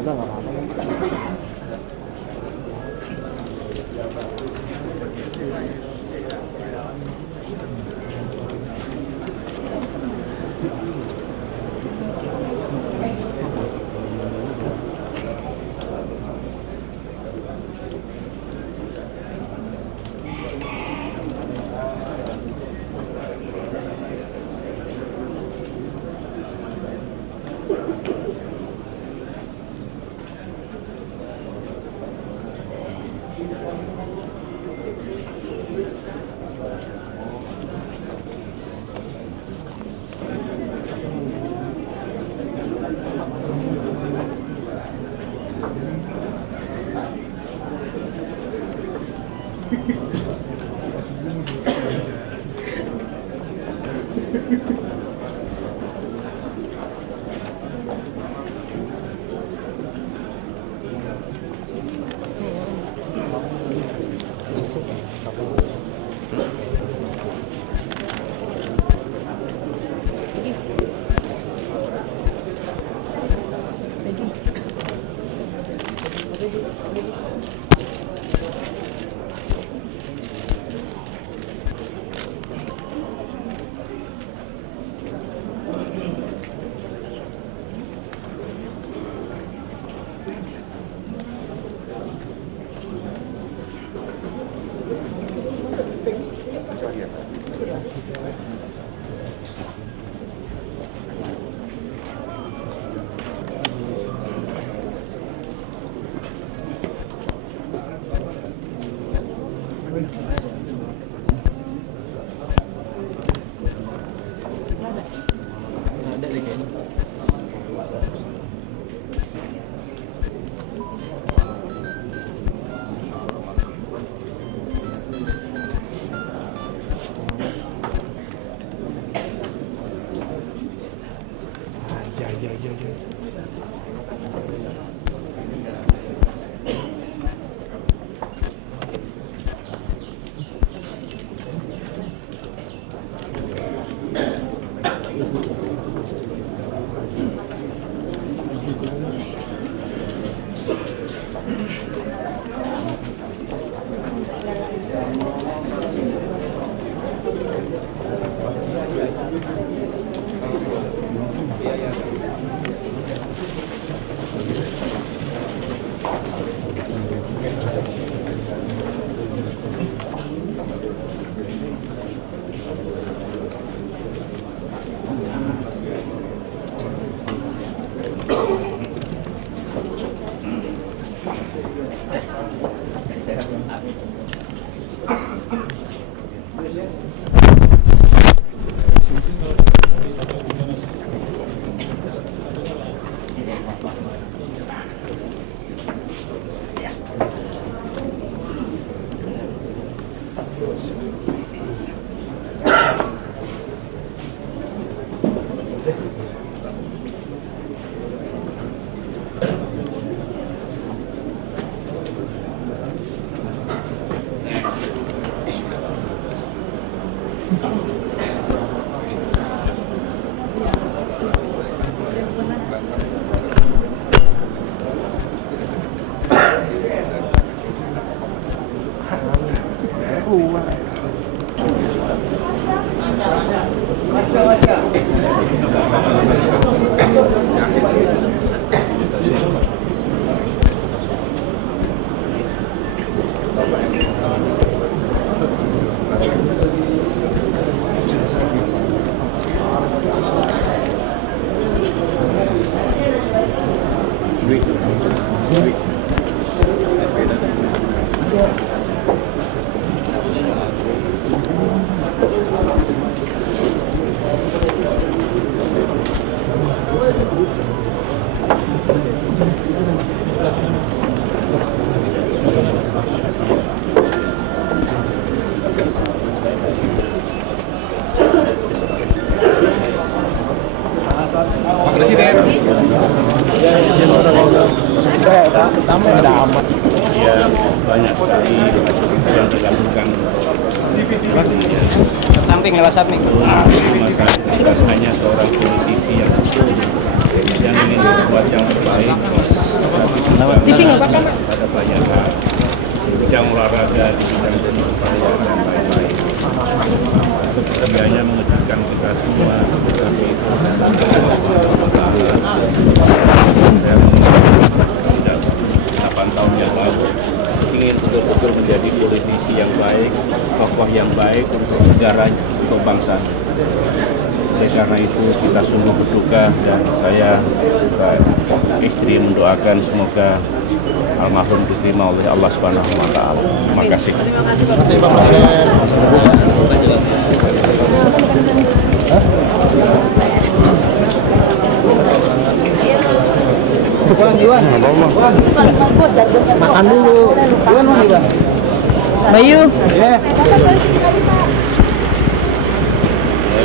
Ada nggak apa-apa. Presiden. Ya, banyak sekali yang dilakukan. Samping lewat samping. Masyarakat hanya seorang politisi yang ingin berbuat yang terbaik. TV nggak apa-apa. Ada banyak hal. Yang olahraga di bidang seni budaya dan lain-lain. Sebenarnya mengejutkan kita semua, tapi itu saya 8 tahun yang lalu ingin betul-betul menjadi politisi yang baik, tokoh yang baik untuk negara, untuk bangsa. Oleh karena itu kita sungguh berduka dan saya juga istri mendoakan semoga almarhum diterima oleh Allah Subhanahu wa taala. Terima kasih. Terima kasih Pak Presiden. Iwan, makan dulu. Iwan. Bayu.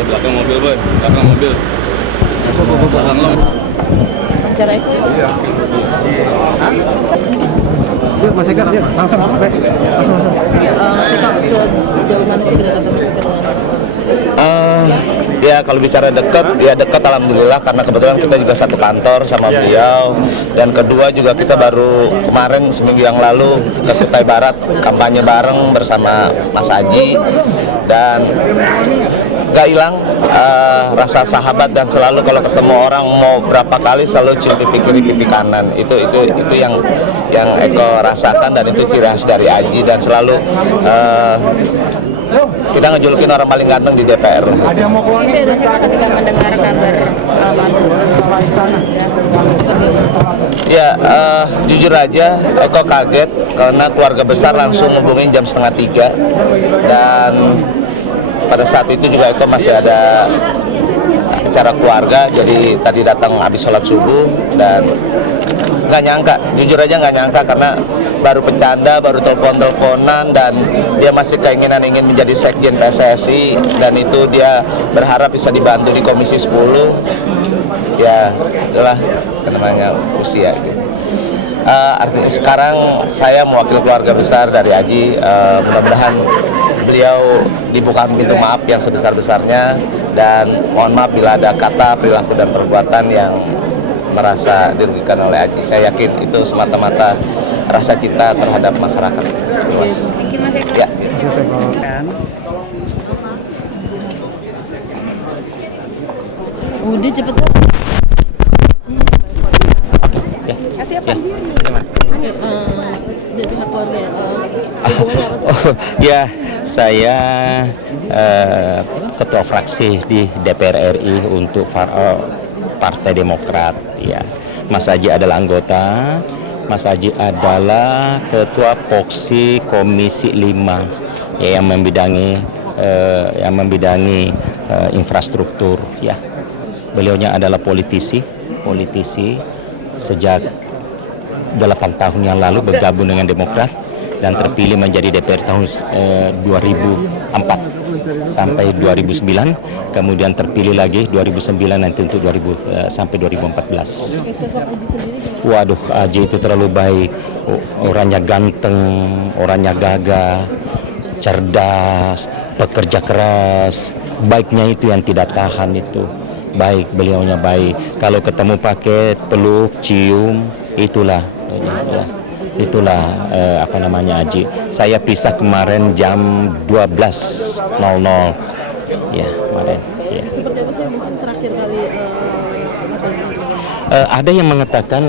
Belakang mobil, boy. Belakang mobil. Acara itu. Yuk, Mas Eka, yuk, langsung. Langsung. Mas Eka, sejauh mana sih kedekatan Mas Eka dengan Ya kalau bicara dekat, ya dekat alhamdulillah karena kebetulan kita juga satu kantor sama beliau, dan kedua juga kita baru kemarin seminggu yang lalu ke Kutai Barat kampanye bareng bersama Mas Aji, dan gak hilang rasa sahabat, dan selalu kalau ketemu orang mau berapa kali selalu cium pipi kiri pipi kanan. Itu yang Eko rasakan, dan itu ciri khas dari Aji, dan selalu kita ngejulukin orang paling ganteng di DPR. ketika mendengar kabar almarhum? Ya, jujur aja Eko kaget karena keluarga besar langsung hubungin jam 2:30, dan pada saat itu juga Eko masih ada acara keluarga, jadi tadi datang habis sholat subuh, dan nggak nyangka, jujur aja nggak nyangka karena baru bercanda, baru telepon-teleponan, dan dia masih keinginan ingin menjadi sekjen PSSI, dan itu dia berharap bisa dibantu di Komisi 10. Ya itulah namanya usia gitu. Artinya sekarang saya mewakili keluarga besar dari Aji, mudah-mudahan beliau dibuka pintu maaf yang sebesar-besarnya, dan mohon maaf bila ada kata, perilaku, dan perbuatan yang merasa dirugikan oleh Aji. Saya yakin itu semata-mata rasa cinta terhadap masyarakat luas. Ya. Udah cepet Ya. dari pihak keluarga hubungannya apa sih? Ya, saya ketua fraksi di DPR RI untuk Partai Demokrat. Ya, Mas Aji adalah anggota. Mas Aji adalah ketua Poksi Komisi 5 ya, yang membidangi infrastruktur. Ya, beliaunya adalah politisi sejak 8 tahun yang lalu bergabung dengan Demokrat dan terpilih menjadi DPR tahun 2004 sampai 2009, kemudian terpilih lagi 2009 nanti untuk sampai 2014. Waduh, Aji itu terlalu baik, orangnya ganteng, orangnya gagah, cerdas, pekerja keras, baiknya itu yang tidak tahan itu. Baik, beliaunya baik. Kalau ketemu paket, peluk, cium, itulah apa namanya Aji. Saya pisah kemarin jam 12.00 ya kemarin. Ya. Seperti apa sih mungkin terakhir kali Mas Aji? Ada yang mengatakan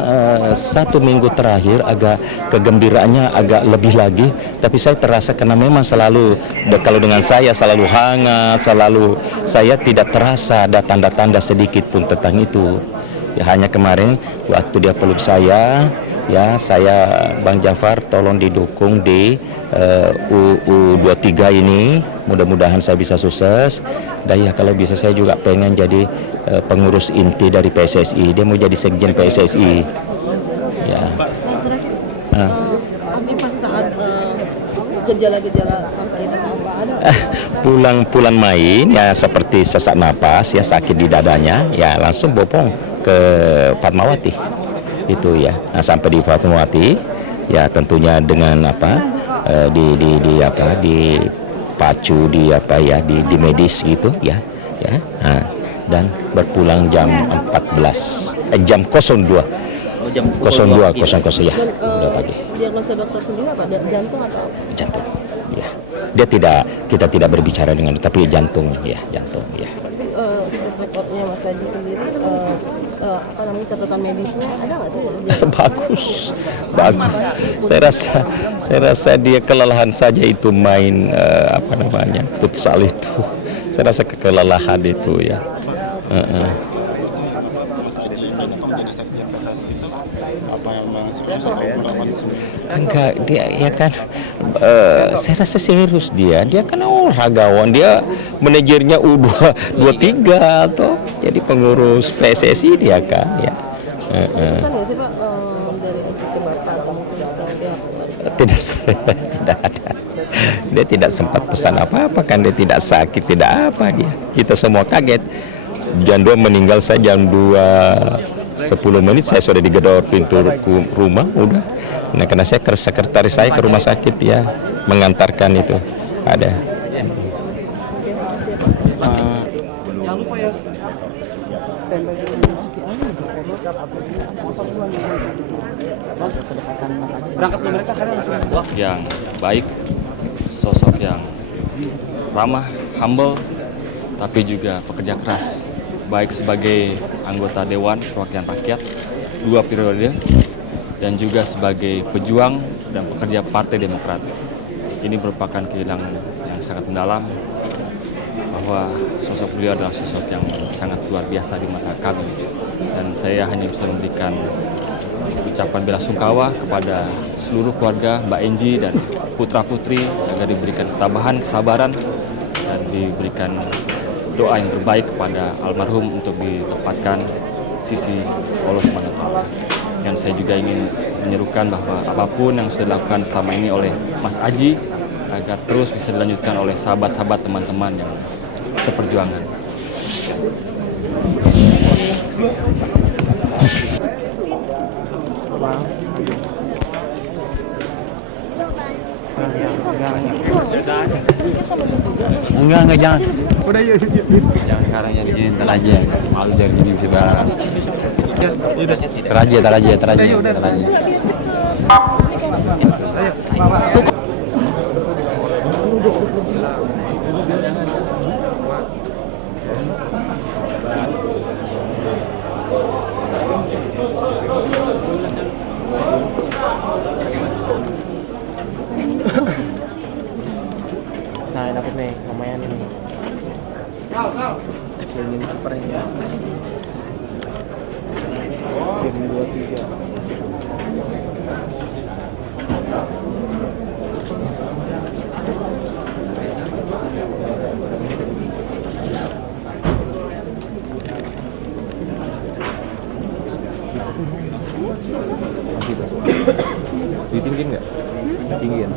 1 minggu terakhir agak kegembiraannya agak lebih lagi, tapi saya terasa karena memang selalu kalau dengan saya selalu hangat, selalu saya tidak terasa ada tanda-tanda sedikit pun tentang itu. Ya, hanya kemarin waktu dia peluk saya, ya saya Bang Jafar tolong didukung di U23 ini, mudah-mudahan saya bisa sukses. Dan ya kalau bisa saya juga pengen jadi pengurus inti dari PSSI, dia mau jadi sekjen PSSI ya. Nanti pas saat gejala-gejala sampai itu apa ada? Pulang main ya seperti sesak napas ya, sakit di dadanya ya, langsung bopong ke Fatmawati itu ya. Nah, sampai di Fatmawati ya tentunya dengan dipacu di medis gitu ya. Nah, dan berpulang jam jam 02.00 ya, udah pagi. Diagnosa dokter sendiri apa? Jantung atau apa? Jantung. Ya. Kita tidak berbicara dengan, tapi jantung ya. Rekodnya Mas Haji sendiri, catatan medisnya ada nggak sih? Bagus. Saya rasa dia kelelahan saja itu main futsal itu. Saya rasa kelelahan itu ya. Enggak, dia ya kan, saya rasa serius dia kan olahragawan, dia manajernya U23 atau jadi pengurus PSSI dia kan ya. Pesan nggak sih Pak dari ke Bapak atau mungkin pihak? Tidak ada. Dia tidak sempat pesan apa-apa kan, dia tidak sakit, tidak apa dia. Kita semua kaget. Jam 2 meninggal saya jam 2:10 saya sudah digedor pintu rumah udah. Nah, karena saya sekretaris saya ke rumah sakit ya mengantarkan itu ada. Yang baik, sosok yang ramah, humble, tapi juga pekerja keras, baik sebagai anggota Dewan Perwakilan Rakyat 2 periode dan juga sebagai pejuang dan pekerja Partai Demokrat. Ini merupakan kehilangan yang sangat mendalam, bahwa sosok beliau adalah sosok yang sangat luar biasa di mata kami, dan saya hanya bisa memberikan ucapan bela sungkawa kepada seluruh keluarga Mbak Enji dan putra-putri agar diberikan ketabahan, kesabaran, dan diberikan doa yang terbaik kepada almarhum untuk ditempatkan sisi Allah SWT. Dan saya juga ingin menyerukan bahwa apapun yang sudah dilakukan selama ini oleh Mas Aji agar terus bisa dilanjutkan oleh sahabat-sahabat teman-teman yang seperjuangan. Enggak, jangan. Udah yuk. Jangan sekarang jadi gini, ntar aja. Malu jadi gini sudah. Tar aja. Nah, dapat nih, lumayan ini. Ini apa ini? Game 23. Ditinggiin nggak? Tinggiin.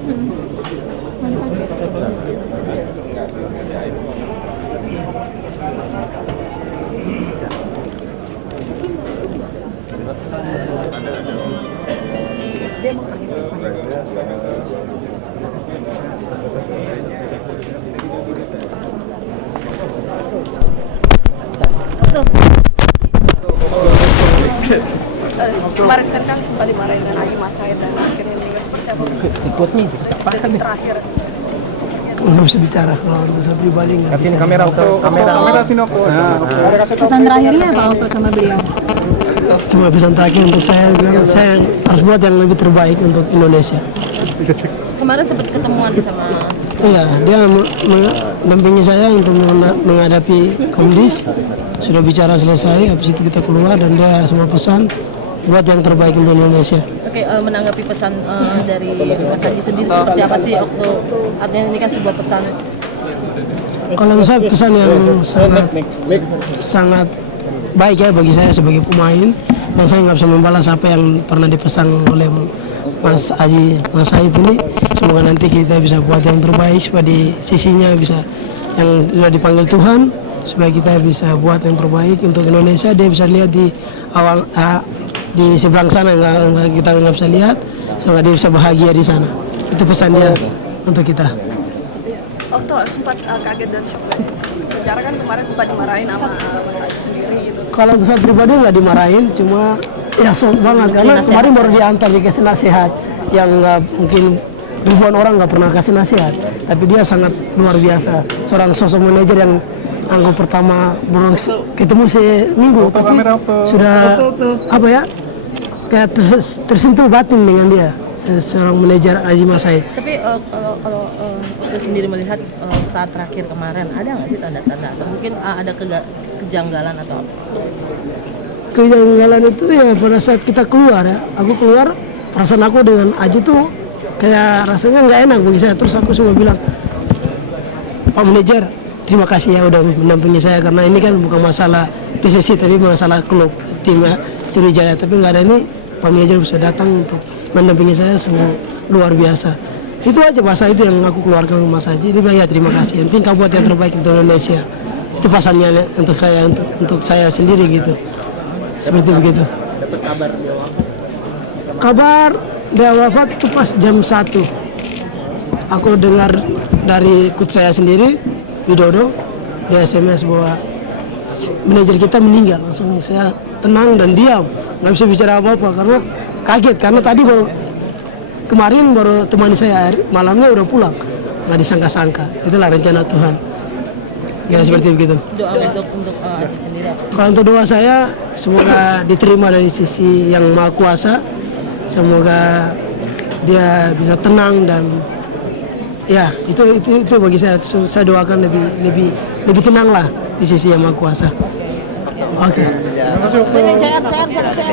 Kemarin saya kan sempat dimarahin lagi Mas Said dan akhirnya juga seperti apa? Ikutnya Terakhir. Nggak bisa bicara kalau untuk saya pribadi nggak bisa. Sini kamera sini aku. Pesan terakhirnya apa untuk sama beliau? Cuma pesan terakhir untuk saya bilang saya harus buat yang lebih terbaik untuk Indonesia. Kemarin sempat ketemuan sama. Iya, dia mendampingi saya untuk menghadapi Komdis. Sudah bicara selesai, habis itu kita keluar dan dia semua pesan buat yang terbaik untuk Indonesia. Oke, menanggapi pesan dari Mas Haji sendiri seperti apa sih waktu artinya ini kan sebuah pesan. Kalau saya pesan yang sangat baik ya bagi saya sebagai pemain, dan saya nggak bisa membalas apa yang pernah dipesan oleh Mas Haji, Mas Said ini. Semoga nanti kita bisa buat yang terbaik supaya di sisinya bisa yang sudah dipanggil Tuhan. supaya kita bisa buat yang terbaik untuk Indonesia. Dia bisa lihat di awal di seberang sana kita nggak bisa lihat, sehingga dia bisa bahagia di sana. Itu pesan dia untuk kita. Okto sempat kaget dan shock gak sih? Secara kan kemarin sempat dimarahin sama Mas Aji sendiri gitu. Kalau untuk saya pribadi nggak dimarahin, cuma ya shock banget karena kemarin baru diantar dikasih nasihat yang nggak mungkin ribuan orang nggak pernah kasih nasihat, tapi dia sangat luar biasa, seorang sosok manajer yang angka pertama baru ketemu seminggu, tapi sudah apa ya kayak tersentuh batin dengan dia, seorang manajer Azima Said. Tapi kalau Okto sendiri melihat saat terakhir kemarin, ada nggak sih tanda-tanda atau mungkin ada kejanggalan atau apa? Kejanggalan itu ya pada saat kita keluar ya, aku keluar, perasaan aku dengan Aji tuh kayak rasanya nggak enak bagi saya. Terus aku cuma bilang, Pak Manajer, terima kasih ya udah mendampingi saya, karena ini kan bukan masalah PSSI tapi masalah klub tim ya, Sriwijaya. Tapi nggak ada ini, Pak Manajer bisa datang untuk mendampingi saya, semua luar biasa. Itu aja bahasa itu yang aku keluarkan ke Mas Haji. Dia bilang ya terima kasih, yang penting kamu buat yang terbaik untuk Indonesia. Itu pesannya untuk saya, untuk saya sendiri gitu. Seperti begitu. Dapat kabar dia wafat? Kabar dia wafat itu pas jam 1. Aku dengar dari coach saya sendiri, Widodo, dia SMS bahwa manajer kita meninggal. Langsung saya tenang dan diam, nggak bisa bicara apa-apa karena kaget, karena tadi kemarin baru temani saya malamnya udah pulang, nggak disangka-sangka. Itulah rencana Tuhan. Ya seperti begitu. Doa untuk Aji sendiri apa? Kalau untuk doa saya, semoga diterima dari sisi yang Maha Kuasa. Semoga dia bisa tenang dan ya itu bagi saya doakan lebih tenang lah di sisi yang Maha Kuasa. Oke.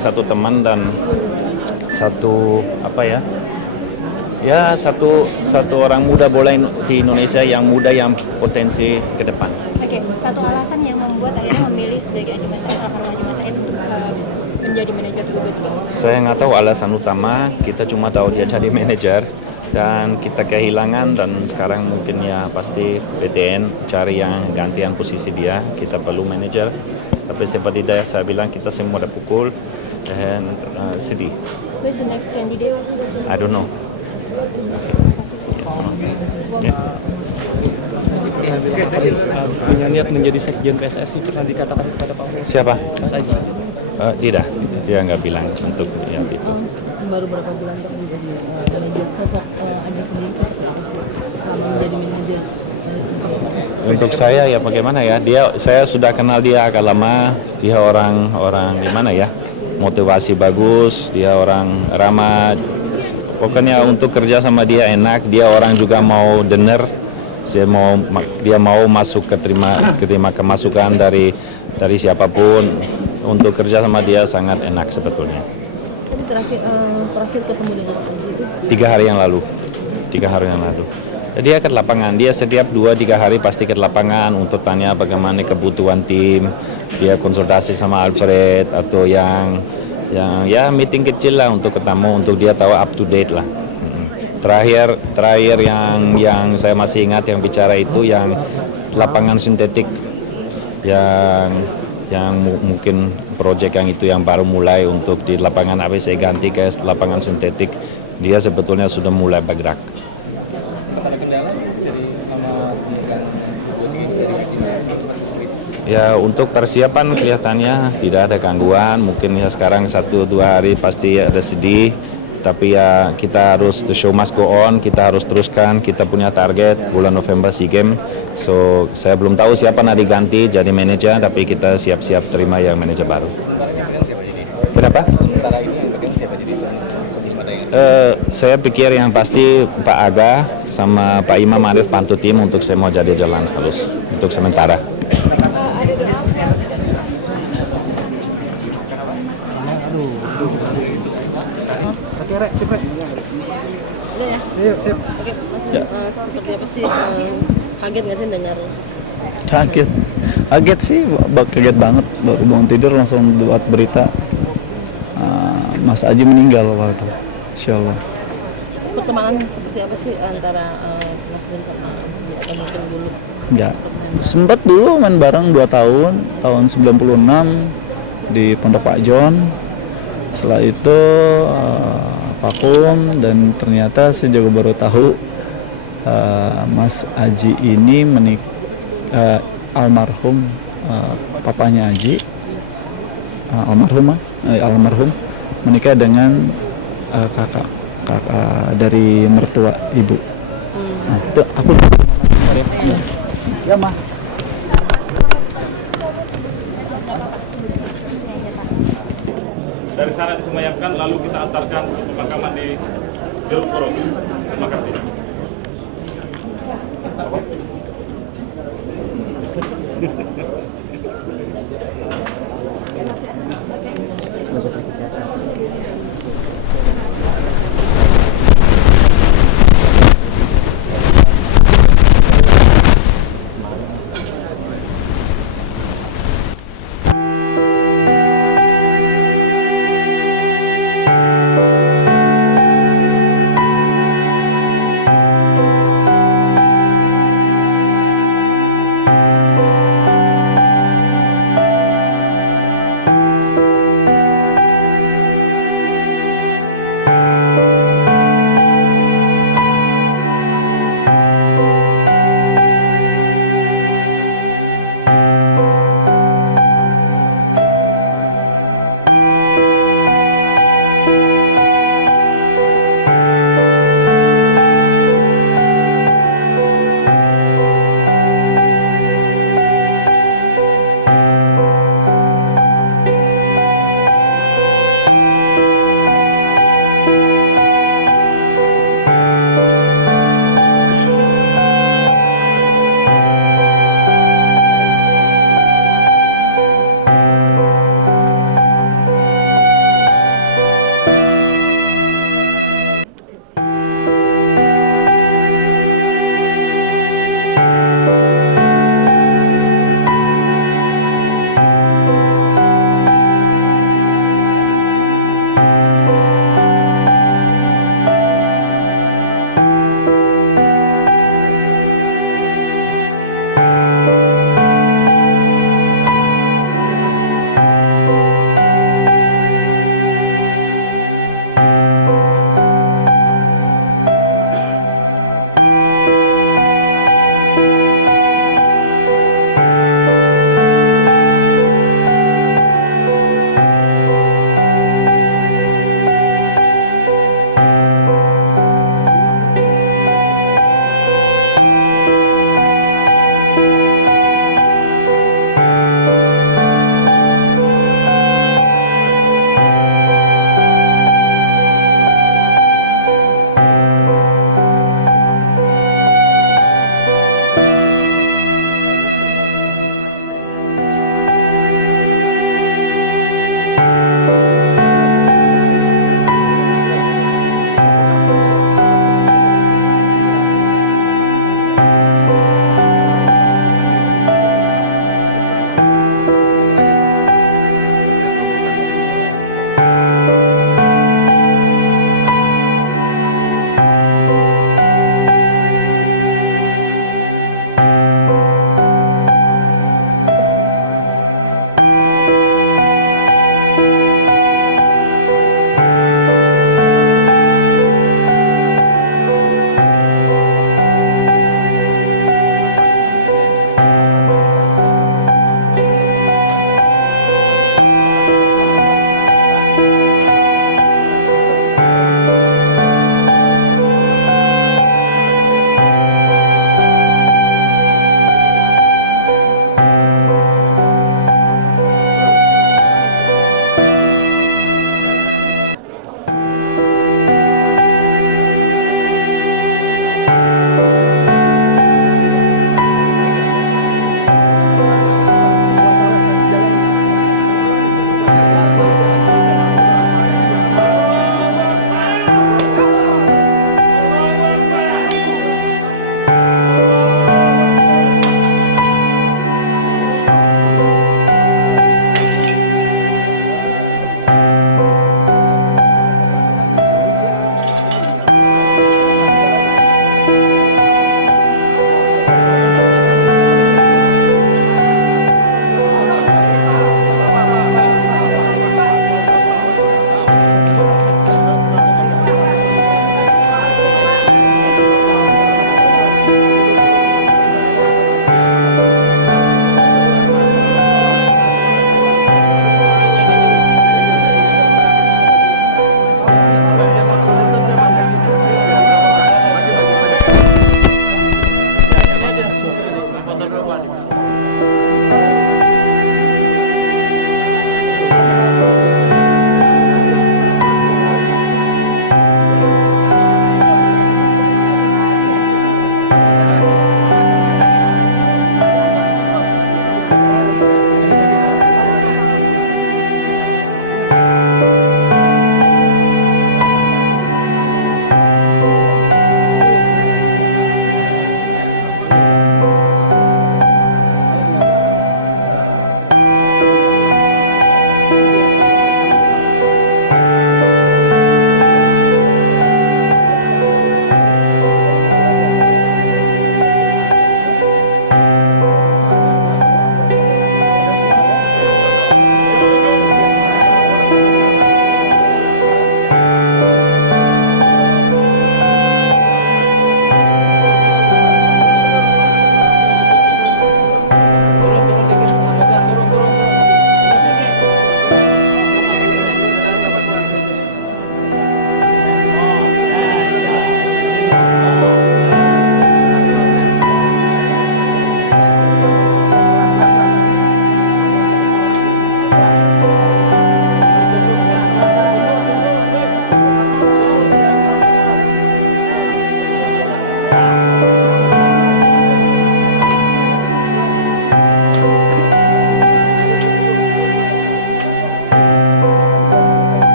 Satu teman dan satu apa ya? Ya satu orang muda bola di Indonesia yang muda yang potensi ke depan. Oke, satu alasan yang membuat akhirnya memilih sebagai Azima Said, Almarhum Azima Said untuk menjadi manajer di U23. Saya nggak tahu alasan utama, kita cuma tahu dia jadi manajer dan kita kehilangan, dan sekarang mungkin ya pasti PTN cari yang gantian posisi dia, kita perlu manajer. Tapi seperti saya bilang, kita semua ada pukul dan sedih. Who is the next candidate? I don't know. Punya niat menjadi sekjen PSSI, pernah dikatakan kepada Pak Presiden? Siapa? Mas Aji. Tidak, dia nggak bilang untuk yang itu. Baru berapa bulan menjadi manajer, sosok Aji sendiri seperti apa sih selama menjadi manajer? Untuk saya ya bagaimana ya, saya sudah kenal dia agak lama. Dia orang gimana ya, motivasi bagus, dia orang ramah. Pokoknya untuk kerja sama dia enak, dia orang juga mau dengar, dia mau masuk terima kemasukan dari siapapun. Untuk kerja sama dia sangat enak sebetulnya. Tapi terakhir ketemu dengan Aji itu 3 hari yang lalu. Dia ke lapangan, dia setiap 2-3 hari pasti ke lapangan untuk tanya bagaimana kebutuhan tim. Dia konsultasi sama Alfred atau yang ya meeting kecil lah untuk ketemu, untuk dia tahu up to date lah. Terakhir yang saya masih ingat yang bicara itu yang lapangan sintetik yang mungkin proyek yang itu yang baru mulai untuk di lapangan ABC ganti ke lapangan sintetik, dia sebetulnya sudah mulai bergerak. Ya untuk persiapan kelihatannya tidak ada gangguan, mungkin ya sekarang 1-2 hari pasti ada sedih, tapi ya kita harus, the show must go on, kita harus teruskan, kita punya target bulan November SEA Games. So saya belum tahu siapa nanti ganti jadi manajer, tapi kita siap-siap terima yang manajer baru. Kenapa? Saya pikir yang pasti Pak Aga sama Pak Imam Arif bantu tim untuk saya mau jadi jalan halus untuk sementara. Oke, Mas, seperti apa sih, kaget nggak sih dengar? Kaget sih, kaget banget. Baru bangun tidur langsung buat berita Mas Aji meninggal waktu. Insya Allah. Perkembangan seperti apa sih antara Mas Ben sama Aji, atau mungkin dulu? Enggak. Sempat dulu main bareng 2 tahun 96 di Pondok Pak John. Setelah itu vakum dan ternyata saya juga baru tahu Mas Aji ini almarhum papanya Aji almarhum menikah dengan kakak dari mertua ibu. Nah, itu aku ya mah. Dari sana disemayamkan, lalu kita antarkan ke pemakaman di Jeruk Purwo. Terima kasih.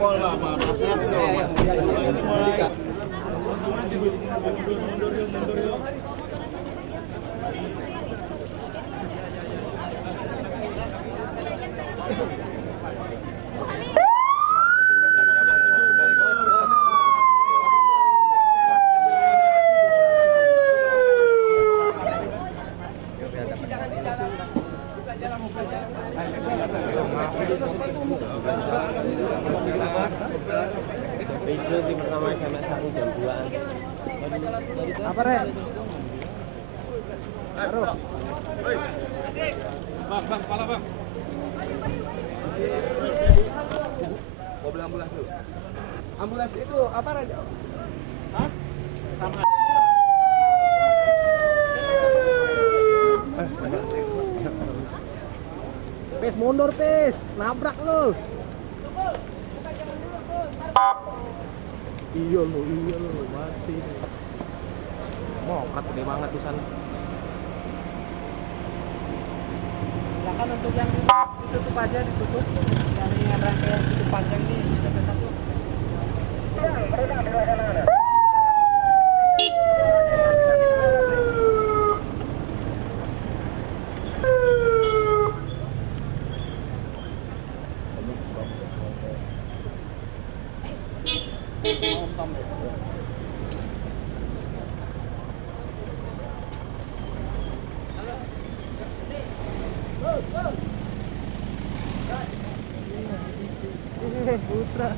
jempol lah, masuk. Ini mulai. Mundur yuk. Itu tim pertama SMS hari jam 2-an. Apa Ren? Taruh. Bang, pala bang. Mobil ambulans dulu. Ambulans itu apa Ren? Hah? Sama. Pes mundur pes, nabrak lu. Iya lu, masih. Mokat gede banget di sana. Silakan untuk yang ditutup aja, ditutup. Yang rangkaian tutup panjang ini satu. Putra.